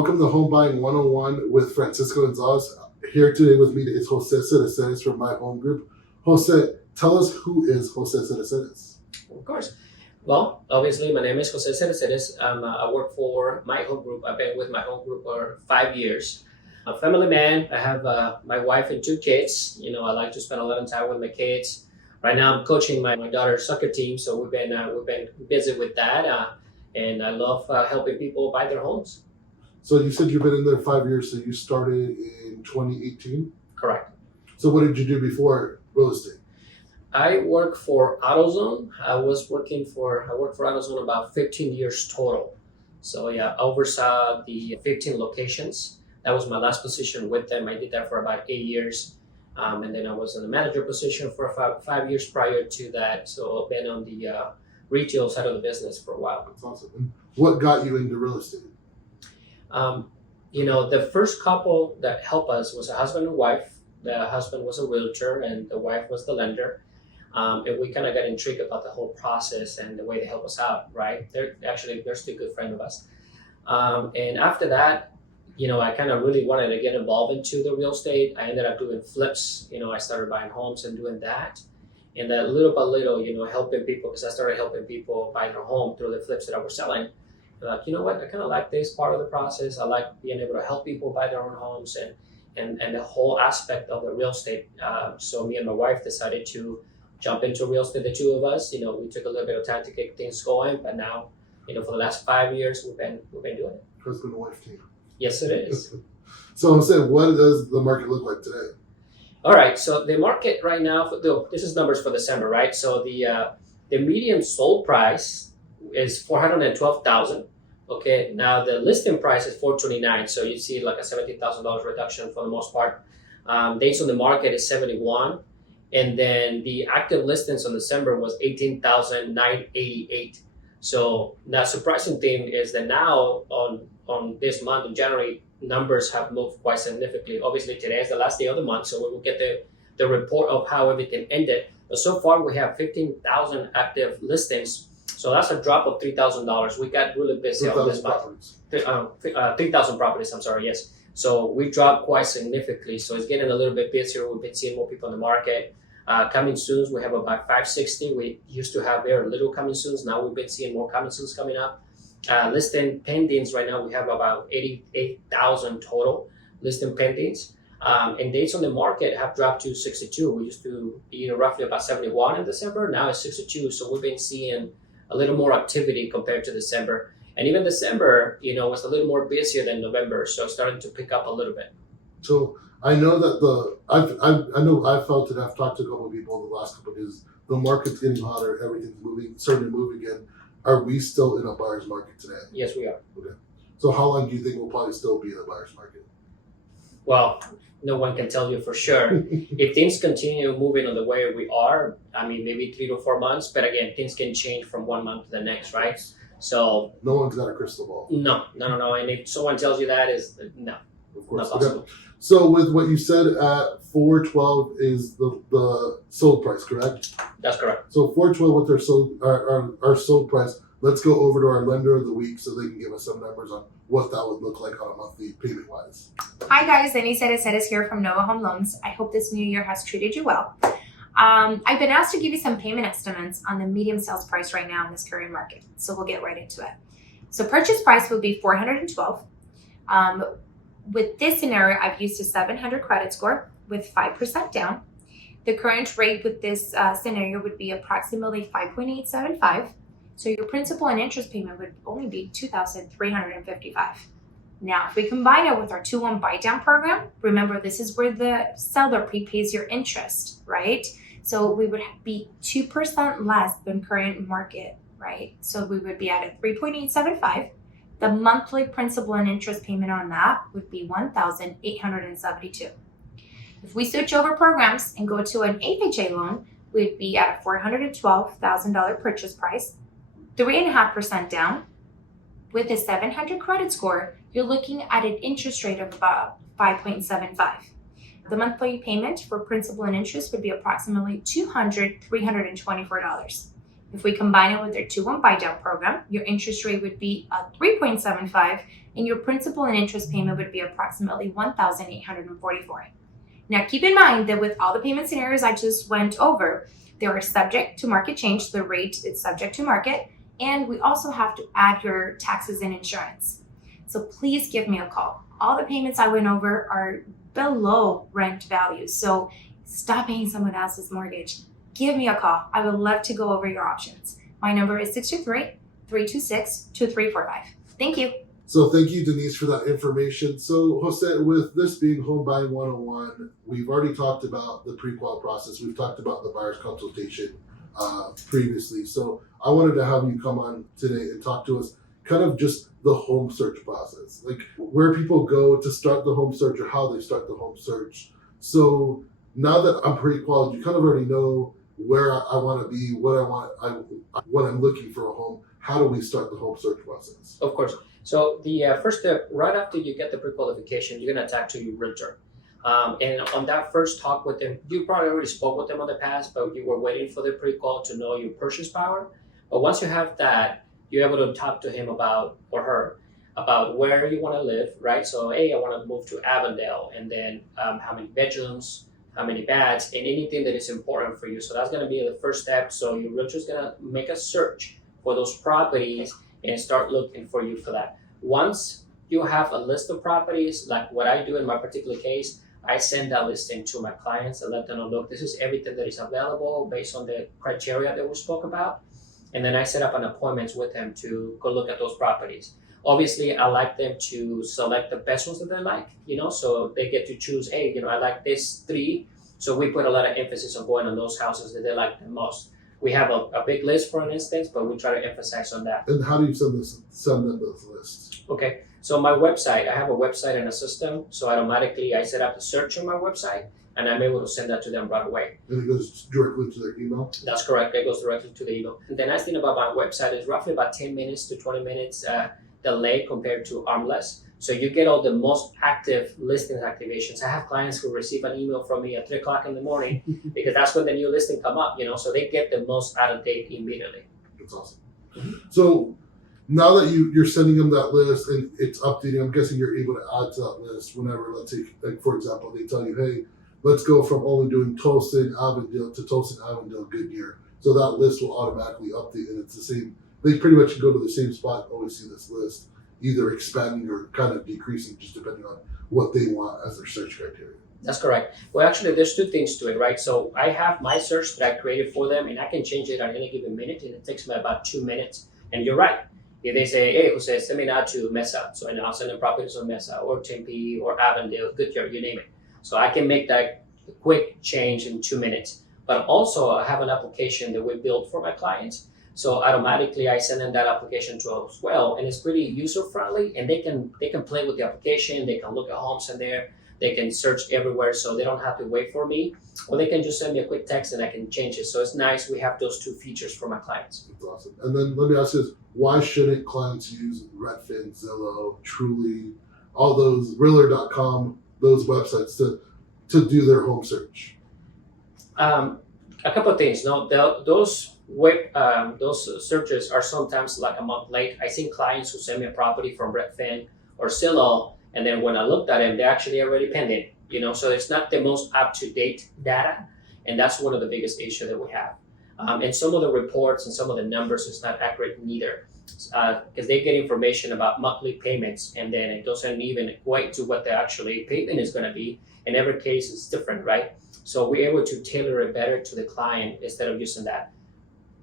Welcome to Home Buying 101 with Francisco Gonzalez. Here today with me is Jose Cereceres from MyHomeGroup. Jose, tell us who is Jose Cereceres? Of course. Well, obviously, my name is Jose Cereceres. I work for MyHomeGroup. I've been with MyHomeGroup for 5 years. I'm a family man. I have my wife and 2 kids. I like to spend a lot of time with my kids. Right now, I'm coaching my daughter's soccer team, so we've been busy with that. And I love helping people buy their homes. So you said you've been in there 5 years, so you started in 2018? Correct. So what did you do before real estate? I work for AutoZone. I worked for AutoZone about 15 years total. So yeah, I oversaw the 15 locations. That was my last position with them. I did that for about 8 years. And then I was in the manager position for 5 years prior to that. So I've been on the retail side of the business for a while. That's awesome. And what got you into real estate? The first couple that helped us was a husband and wife. The husband was a realtor and the wife was the lender. And we kind of got intrigued about the whole process and the way they help us out, right? They're still a good friend of us. And after that, I kind of really wanted to get involved into the real estate. I ended up doing flips. I started buying homes and doing that. And that little by little, helping people, because I started helping people buy their home through the flips that I was selling. Like, you know what, I kind of like this part of the process. I like being able to help people buy their own homes and the whole aspect of the real estate. So me and my wife decided to jump into real estate, the two of us. We took a little bit of time to get things going, but now, for the last 5 years, we've been doing it. Husband and wife team. Yes, it is. So I'm saying, what does the market look like today? All right, so the market right now, this is numbers for December, right? So the median sold price is $412,000. Okay, now the listing price is $429,000, so you see like a $17,000 reduction for the most part. Days on the market is 71, and then the active listings on December was 18,988. So the surprising thing is that now on this month in January, numbers have moved quite significantly. Obviously, today is the last day of the month, so we will get the report of how everything ended. But so far, we have 15,000 active listings. So that's a drop of $3,000. We got really busy on this month. 3,000 properties, I'm sorry, yes. So we dropped quite significantly. So it's getting a little bit busier. We've been seeing more people in the market. Coming soon, we have about 560. We used to have very little coming soon. Now we've been seeing more coming soon coming up. Listing pendings right now, we have about 88,000 total listing pendings. And days on the market have dropped to 62. We used to be roughly about 71 in December. Now it's 62. So we've been seeing a little more activity compared to December. And even December, was a little more busier than November. So it's starting to pick up a little bit. So I know that I've felt it. I've talked to a couple of people the last couple of days. The market's getting hotter. Everything's starting to move again. Are we still in a buyer's market today? Yes, we are. Okay. So how long do you think we'll probably still be in a buyer's market? Well, no one can tell you for sure. If things continue moving on the way we are, maybe 3 to 4 months. But again, things can change from 1 month to the next, right? So no one's got a crystal ball. No. And if someone tells you that, is no, of course. Not possible. Okay. So with what you said at 412 is the sold price, correct? That's correct. So 412 with our sold price. Let's go over to our lender of the week so they can give us some numbers on what that would look like on a monthly payment wise. Hi guys, Denice Cereceres here from Nova Home Loans. I hope this new year has treated you well. I've been asked to give you some payment estimates on the medium sales price right now in this current market. So we'll get right into it. So purchase price will be $412. With this scenario, I've used a 700 credit score with 5% down. The current rate with this scenario would be approximately 5.875. So your principal and interest payment would only be $2,355. Now, if we combine it with our 2-1 buy down program, remember this is where the seller prepays your interest, right? So we would be 2% less than current market, right? So we would be at a 3.875. The monthly principal and interest payment on that would be $1,872. If we switch over programs and go to an FHA loan, we'd be at a $412,000 purchase price, 3.5% down. With a 700 credit score, you're looking at an interest rate of about 5.75. The monthly payment for principal and interest would be approximately $324. If we combine it with their 2-1 buy down program, your interest rate would be 3.75 and your principal and interest payment would be approximately $1,844. Now keep in mind that with all the payment scenarios I just went over, they are subject to market change. The rate is subject to market, and we also have to add your taxes and insurance. So please give me a call. All the payments I went over are below rent value, so stop paying someone else's mortgage. Give me a call. I would love to go over your options. My number is 623-326-2345. Thank you. So thank you, Denice, for that information. So Jose, with this being Home Buying 101, we've already talked about the pre-qual process. We've talked about the buyer's consultation previously. So I wanted to have you come on today and talk to us kind of just the home search process, like where people go to start the home search or how they start the home search. So now that I'm pre-qualified, you kind of already know where I want to be, what I want, when I'm looking for a home. How do we start the home search process? Of course. So the first step, right after you get the pre-qualification, you're going to talk to your realtor. And on that first talk with them, you probably already spoke with them in the past, but you were waiting for the pre-qual to know your purchase power. But once you have that, you're able to talk to him about, or her, about where you want to live, right? So, hey, I want to move to Avondale, and then how many bedrooms, how many baths, and anything that is important for you. So that's going to be the first step. So your realtor is going to make a search for those properties and start looking for you for that. Once you have a list of properties, like what I do in my particular case, I send that listing to my clients and let them know, look, this is everything that is available based on the criteria that we spoke about. And then I set up an appointment with them to go look at those properties. Obviously, I like them to select the best ones that they like, so they get to choose, hey, I like this 3. So we put a lot of emphasis on going on those houses that they like the most. We have a big list, for instance, but we try to emphasize on that. And how do you send them those lists? Okay, so my website, I have a website and a system, so automatically I set up a search on my website, and I'm able to send that to them right away. And it goes directly to their email? That's correct, it goes directly to the email. And the nice thing about my website is roughly about 10 minutes to 20 minutes delay compared to Armless. So you get all the most active listings activations. I have clients who receive an email from me at 3 o'clock in the morning because that's when the new listing come up, so they get the most out of date immediately. That's awesome. So now that you're sending them that list and it's updating, I'm guessing you're able to add to that list whenever, let's say, like for example, they tell you, hey, let's go from only doing Tulsa and Avondale to Tulsa and Avondale Goodyear. So that list will automatically update, and it's the same. They pretty much go to the same spot and always see this list, either expanding or kind of decreasing, just depending on what they want as their search criteria. That's correct. Well, actually, there's 2 things to it, right? So I have my search that I created for them, and I can change it at any given minute, and it takes me about 2 minutes. And you're right. If they say, hey, Jose, send me now to Mesa, so I'll send them properties on Mesa or Tempe or Avondale, Goodyear, you name it. So I can make that quick change in 2 minutes. But also, I have an application that we built for my clients. So automatically, I send them that application to us as well, and it's pretty user friendly. And they can play with the application. They can look at homes in there. They can search everywhere, so they don't have to wait for me, or they can just send me a quick text and I can change it. So it's nice. We have those 2 features for my clients. That's awesome. And then let me ask you this: why shouldn't clients use Redfin, Zillow, Truly, all those Realtor.com, those websites to do their home search? A couple of things. Those searches are sometimes like a month late. I seen clients who send me a property from Redfin or Zillow, and then when I looked at them, they're actually already pending. So it's not the most up-to-date data, and that's one of the biggest issues that we have. And some of the reports and some of the numbers is not accurate neither, because they get information about monthly payments, and then it doesn't even equate to what the actually payment is going to be. In every case, it's different, right? So we're able to tailor it better to the client instead of using that.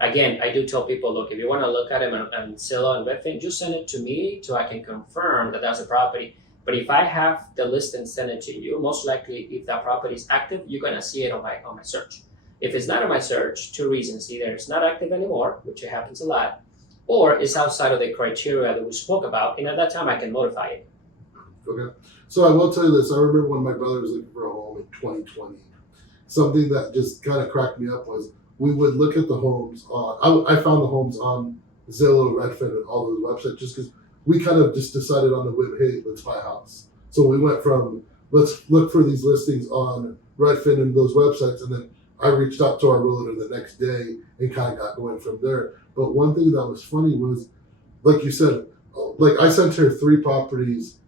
Again, I do tell people, look, if you want to look at them and Zillow and Redfin, just send it to me so I can confirm that that's a property. But if I have the list and send it to you, most likely if that property is active, you're going to see it on my search. If it's not on my search, 2 reasons: either it's not active anymore, which happens a lot, or it's outside of the criteria that we spoke about, and at that time I can modify it. Okay. So I will tell you this: I remember when my brother was looking for a home in 2020. Something that just kind of cracked me up was we would look at the homes on. I found the homes on Zillow, Redfin, and all those websites just because we kind of just decided on the whim, hey, let's buy a house. So we went from let's look for these listings on Redfin and those websites, and then I reached out to our realtor the next day and kind of got going from there. But one thing that was funny was, like you said, like I sent her 3 properties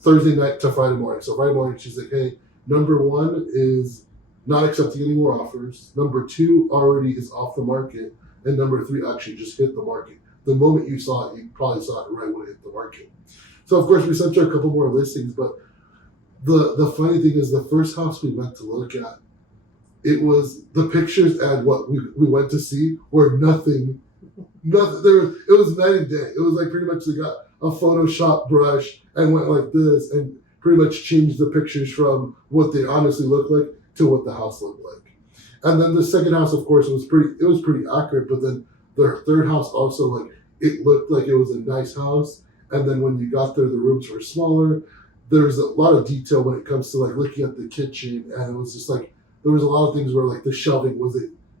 Thursday night to Friday morning. So Friday morning, she's like, hey, number 1 is not accepting any more offers. Number 2 already is off the market. And number 3 actually just hit the market. The moment you saw it, you probably saw it right when it hit the market. So of course we sent her a couple more listings, but the funny thing is the first house we went to look at, it was the pictures and what we went to see were nothing. It was night and day. It was like pretty much they got a Photoshop brush and went like this and pretty much changed the pictures from what they honestly looked like to what the house looked like. And then the second house, of course, was pretty accurate. But then the third house also, like, it looked like it was a nice house. And then when you got there, the rooms were smaller. There's a lot of detail when it comes to like looking at the kitchen, and it was just like there was a lot of things where like the shelving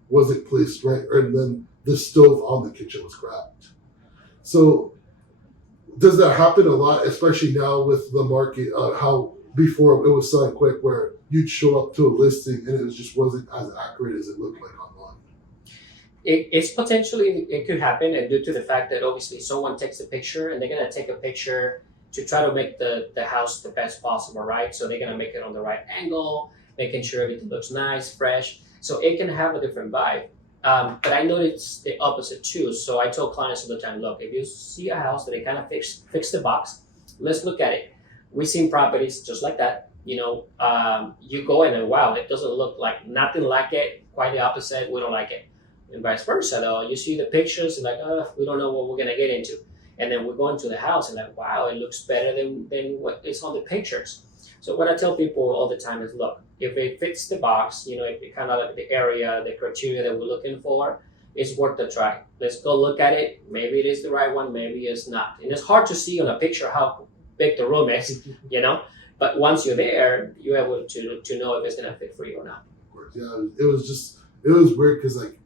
wasn't placed right, and then the stove on the kitchen was cracked. So does that happen a lot, especially now with the market? How before it was selling quick, where you'd show up to a listing and it just wasn't as accurate as it looked like online. It's potentially, it could happen, and due to the fact that obviously someone takes a picture and they're gonna take a picture to try to make the house the best possible, right? So they're gonna make it on the right angle, making sure everything looks nice, fresh. So it can have a different vibe. But I noticed the opposite too. So I told clients all the time, look, if you see a house that they kind of fix the box, let's look at it. We've seen properties just like that. You know, you go in and wow, it doesn't look like nothing like it. Quite the opposite, we don't like it. And vice versa, though, you see the pictures and like, we don't know what we're gonna get into. And then we go into the house and like, wow, it looks better than what is on the pictures. So what I tell people all the time is, look, if it fits the box, you know, if it kind of like the area, the criteria that we're looking for, it's worth the try. Let's go look at it. Maybe it is the right one, maybe it's not. And it's hard to see on a picture how big the room is, you know. But once you're there, you're able to know if it's gonna fit for you or not. Of course, yeah. It was weird because like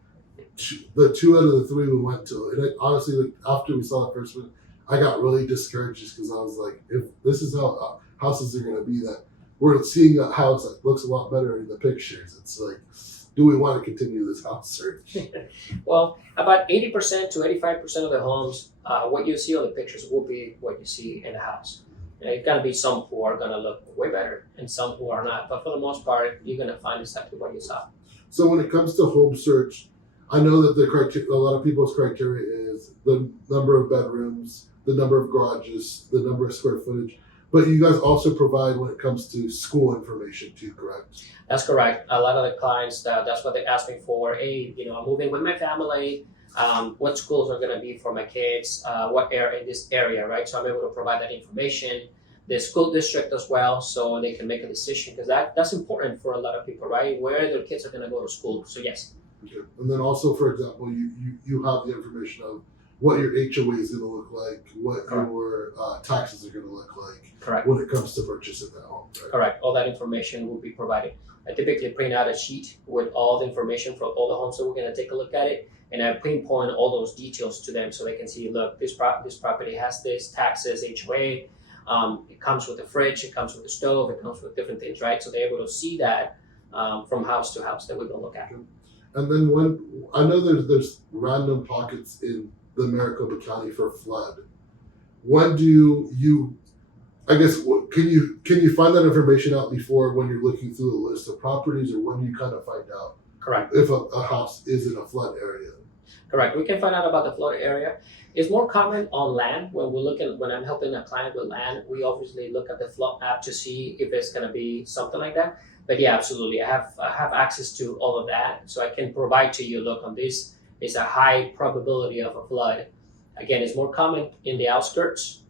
the 2 out of the 3 we went to, and honestly, like after we saw the first one, I got really discouraged just because I was like, if this is how houses are gonna be, that we're seeing a house that looks a lot better in the pictures. It's like, do we want to continue this house search? Well, about 80% to 85% of the homes, what you see on the pictures will be what you see in the house. It's gonna be some who are gonna look way better and some who are not. But for the most part, you're gonna find exactly what you saw. So when it comes to home search, I know that a lot of people's criteria is the number of bedrooms, the number of garages, the number of square footage. But you guys also provide when it comes to school information too, correct? That's correct. A lot of the clients, that's what they ask me for. Hey, you know, I'm moving with my family. What schools are going to be for my kids? What area in this area, right? So I'm able to provide that information. The school district as well, so they can make a decision, because that's important for a lot of people, right? Where their kids are going to go to school. So yes. Okay. And then also, for example, you have the information of what your HOA is going to look like, what Correct. Your taxes are going to look like. Correct. When it comes to purchasing that home, right? Correct. All that information will be provided. I typically print out a sheet with all the information from all the homes that we're going to take a look at it, and I pinpoint all those details to them so they can see, look, this property has this, taxes, HOA, it comes with a fridge, it comes with a stove, it comes with different things, right? So they're able to see that from house to house that we're going to look at. And then when I know there's random pockets in the Maricopa County for flood, when do you I guess can you find that information out before when you're looking through the list of properties, or when do you kind of find out Correct. if a house is in a flood area? Correct. We can find out about the flood area. It's more common on land. When I'm helping a client with land, we obviously look at the flood map to see if it's going to be something like that. But yeah, absolutely. I have access to all of that, so I can provide to you, look, on this is a high probability of a flood. Again, it's more common in the outskirts,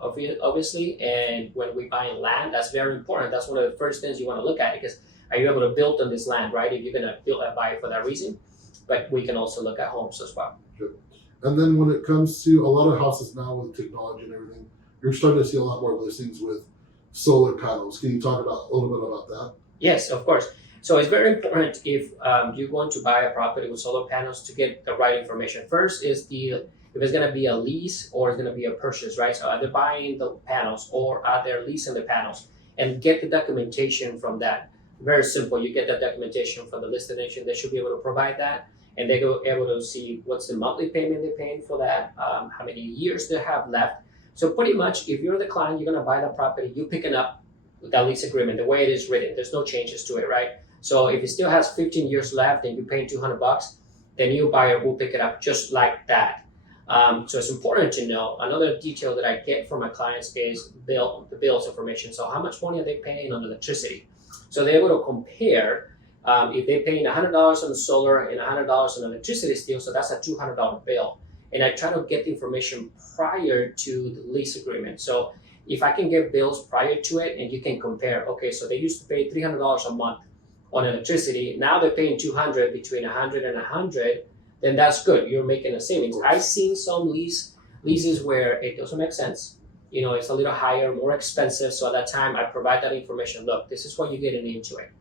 obviously, and when we buy land, that's very important. That's one of the first things you want to look at, because are you able to build on this land, right? If you're going to buy it for that reason. But we can also look at homes as well. Good. And then when it comes to a lot of houses now with technology and everything, you're starting to see a lot more listings with solar panels. Can you talk about a little bit about that? Yes, of course. So it's very important if you're going to buy a property with solar panels to get the right information. First is if it's going to be a lease or it's going to be a purchase, right? So are they buying the panels or are they leasing the panels? And get the documentation from that. Very simple. You get that documentation from the listed agent. They should be able to provide that, and they go able to see what's the monthly payment they're paying for that, how many years they have left. So pretty much, if you're the client, you're gonna buy the property, you're picking up that lease agreement the way it is written. There's no changes to it, right? So if it still has 15 years left and you're paying $200, the new buyer will pick it up just like that. So it's important to know. Another detail that I get from my clients is the bills information. So how much money are they paying on electricity? So they're able to compare if they're paying $100 on the solar and $100 on electricity still, so that's a $200 bill. And I try to get the information prior to the lease agreement. So if I can get bills prior to it and you can compare, okay, so they used to pay $300 a month on electricity, now they're paying $200, between $100 and $100, then that's good. You're making a savings. I've seen some leases where it doesn't make sense. You know, it's a little higher, more expensive. So at that time, I provide that information. Look, this is what you're getting into it.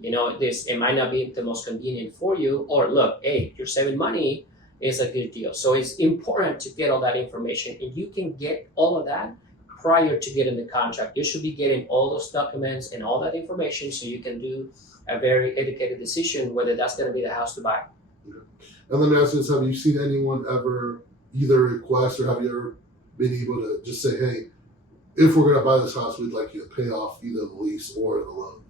You know, it might not be the most convenient for you, or look, hey, you're saving money. It's a good deal. So it's important to get all that information, and you can get all of that prior to getting the contract. You should be getting all those documents and all that information so you can do a very educated decision whether that's going to be the house to buy. Okay. And let me ask you this: have you seen anyone ever either request, or have you ever been able to just say, hey, if we're going to buy this house, we'd like you to pay off either the lease or the loan?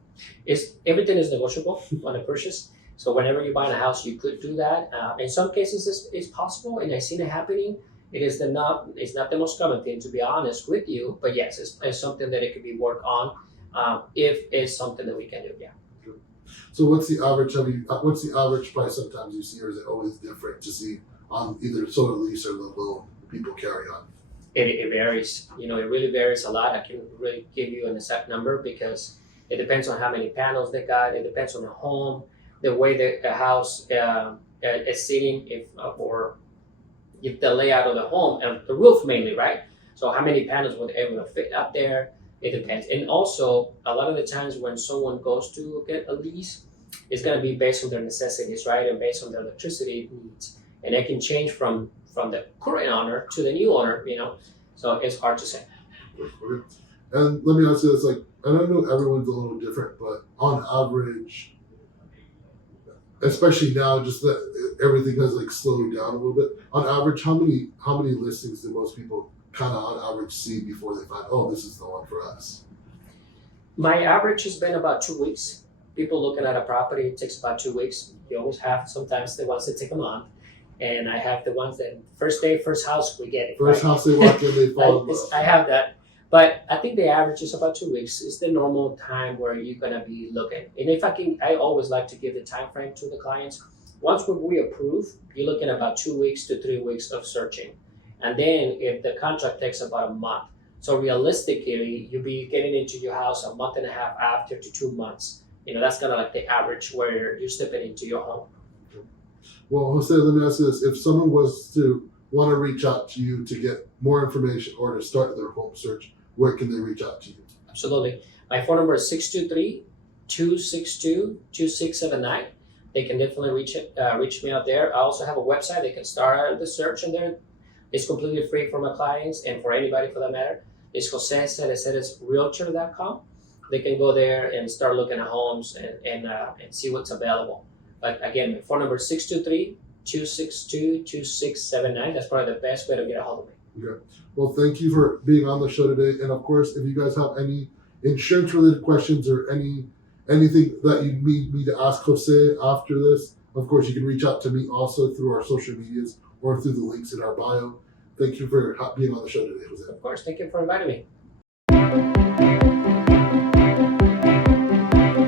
Everything is negotiable on a purchase. So whenever you're buying a house, you could do that. In some cases, it's possible, and I've seen it happening. It's not the most common thing, to be honest with you, but yes, it's something that it could be worked on if it's something that we can do. Yeah. So what's the average price sometimes you see, or is it always different to see on either solar lease or the loan people carry on? It varies. You know, it really varies a lot. I can't really give you an exact number because it depends on how many panels they got. It depends on the home, the way the house is sitting, or if the layout of the home and the roof mainly, right? So how many panels were they able to fit up there? It depends. And also, a lot of the times when someone goes to get a lease, it's going to be based on their necessities, right? And based on their electricity needs. And it can change from the current owner to the new owner, you know? So it's hard to say. Okay. And let me ask you this, like, I don't know, everyone's a little different, but on average, especially now, just that everything has like slowed down a little bit. On average, how many listings do most people kind of on average see before they find, oh, this is the one for us? My average has been about 2 weeks. People looking at a property, it takes about 2 weeks. You always have sometimes the ones that take a month, and I have the ones that first day, first house, we get it. First house they walk in, they fall in love. I have that. But I think the average is about 2 weeks. It's the normal time where you're gonna be looking. And if I always like to give the time frame to the clients. Once we approve, you're looking at about 2 weeks to 3 weeks of searching. And then if the contract takes about a month. So realistically, you'll be getting into your house a month and a half after to 2 months. You know, that's kind of like the average where you're stepping into your home. Well, Jose, let me ask you this. If someone was to want to reach out to you to get more information or to start their home search, where can they reach out to you? Absolutely. My phone number is 623-262-2679. They can definitely reach me out there. I also have a website. They can start the search in there. It's completely free for my clients and for anybody for that matter. It's Jose Cereceres Realtor.com. They can go there and start looking at homes and see what's available. But again, my phone number is 623-262-2679. That's probably the best way to get a hold of me. Okay. Well, thank you for being on the show today. And of course, if you guys have any insurance related questions or anything that you need me to ask Jose after this, of course, you can reach out to me also through our social medias or through the links in our bio. Thank you for being on the show today, Jose. Of course, thank you for inviting me.